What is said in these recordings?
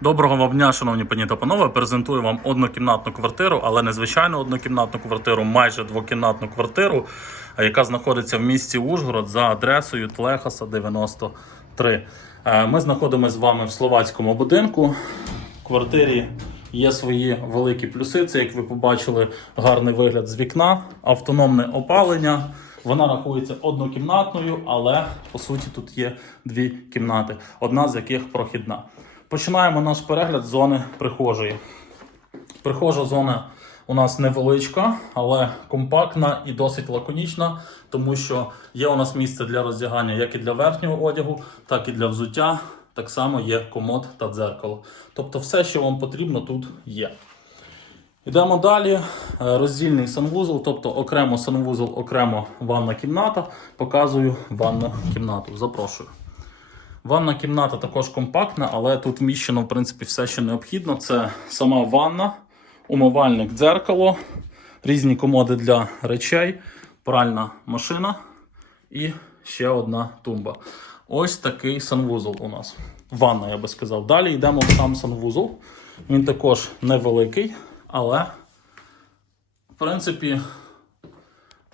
Доброго вам дня, шановні пані та панове. Презентую вам однокімнатну квартиру, але не звичайну однокімнатну квартиру, майже двокімнатну квартиру, яка знаходиться в місті Ужгород за адресою Тлехаса 93. Е, Ми знаходимося з вами в словацькому будинку. В квартирі є свої великі плюси. Це, як ви побачили, гарний вигляд з вікна, автономне опалення. Вона рахується однокімнатною, але по суті тут є дві кімнати, одна з яких прохідна. Починаємо наш перегляд з зони прихожої. Прихожа зона у нас невеличка, але компактна і досить лаконічна, тому що є у нас місце для роздягання як і для верхнього одягу, так і для взуття. Так само є комод та дзеркало. Тобто все, що вам потрібно, тут є. Йдемо далі. Е, Роздільний санвузол, тобто окремо санвузол, окремо ванна кімната. Показую ванну кімнату. Запрошую. Ванна кімната також компактна, але тут вміщено в принципі все, що необхідно. Це сама ванна, умивальник, дзеркало, різні комоди для речей, пральна машина і ще одна тумба. Ось такий санвузол у нас. Ванна, я би сказав. Далі йдемо в сам санвузол. Він також невеликий, але в принципі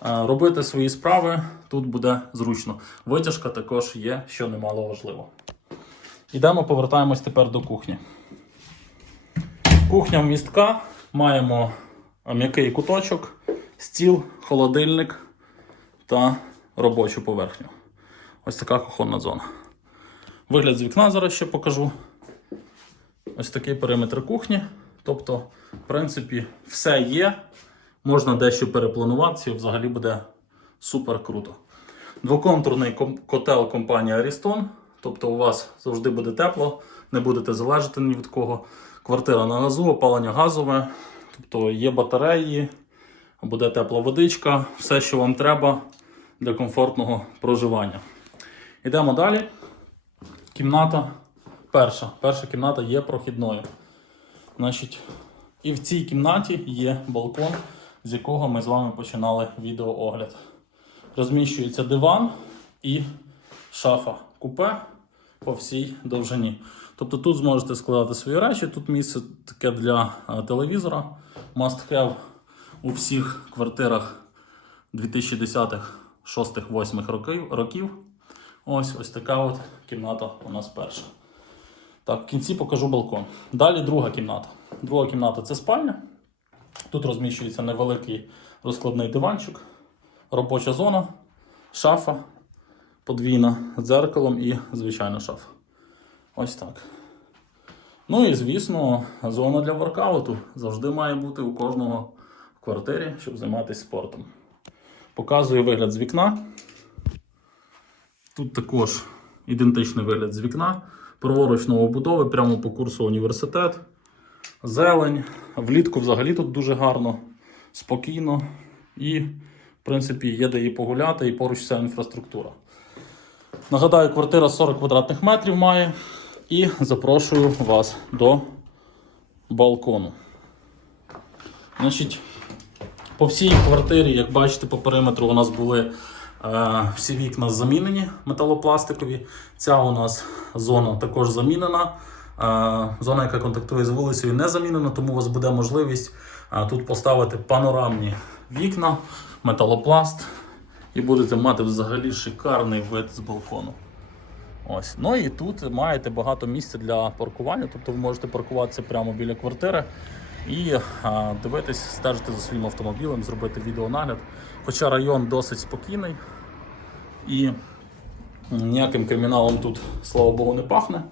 робити свої справи тут буде зручно. Витяжка також є, що немало важливо. Йдемо, повертаємось тепер до кухні. Кухня вмістка. Маємо м'який куточок, стіл, холодильник та робочу поверхню. Ось така кухонна зона. Вигляд з вікна зараз ще покажу. Ось такий периметр кухні. Тобто, в принципі, все є. Можна дещо перепланувати, і взагалі буде супер круто. Двоконтурний котел компанії Ariston. Тобто у вас завжди буде тепло, не будете залежати ні від кого. Квартира на газу, опалення газове, тобто є батареї, буде тепла водичка, все, що вам треба для комфортного проживання. Йдемо далі. Кімната перша. Перша кімната є прохідною. Значить, і в цій кімнаті є балкон, з якого ми з вами починали відеоогляд. Розміщується диван і шафа купе по всій довжині. Тобто тут зможете складати свої речі, тут місце таке для е, телевізора. Must have у всіх квартирах 2010-х, 6-х, 8-х років. Ось ось така от кімната у нас перша. Так, в кінці покажу балкон. Далі друга кімната. Друга кімната це спальня. Тут розміщується невеликий розкладний диванчик, робоча зона, шафа подвійна з дзеркалом і звичайна шафа. Ось так. Ну і звісно, зона для воркауту завжди має бути у кожного в квартирі, щоб займатися спортом. Показую вигляд з вікна. Тут також ідентичний вигляд з вікна, праворуч новобудови, прямо по курсу університет, зелень. Влітку взагалі тут дуже гарно, спокійно і, в принципі, є де і погуляти, і поруч вся інфраструктура. Нагадаю, квартира 40 квадратних метрів має. І запрошую вас до балкону. Значить, по всій квартирі, як бачите, по периметру у нас були е, всі вікна замінені металопластикові. Ця у нас зона також замінена. Зона, яка контактує з вулицею, не замінена, тому у вас буде можливість тут поставити панорамні вікна, металопласт, і будете мати взагалі шикарний вид з балкону. Ось. Ну і тут маєте багато місця для паркування, тобто ви можете паркуватися прямо біля квартири і а, дивитись, стежити за своїм автомобілем, зробити відеонагляд. Хоча район досить спокійний і ніяким криміналом тут, слава Богу, не пахне.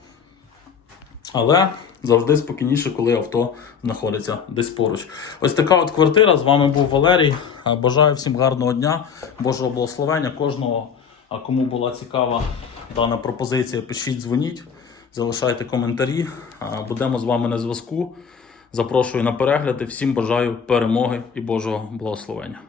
Але завжди спокійніше, коли авто знаходиться десь поруч. Ось така от квартира. З вами був Валерій. Бажаю всім гарного дня, Божого благословення. Кожного, а кому була цікава дана пропозиція, пишіть, дзвоніть, залишайте коментарі. Будемо з вами на зв'язку. Запрошую на перегляди. Всім бажаю перемоги і Божого благословення.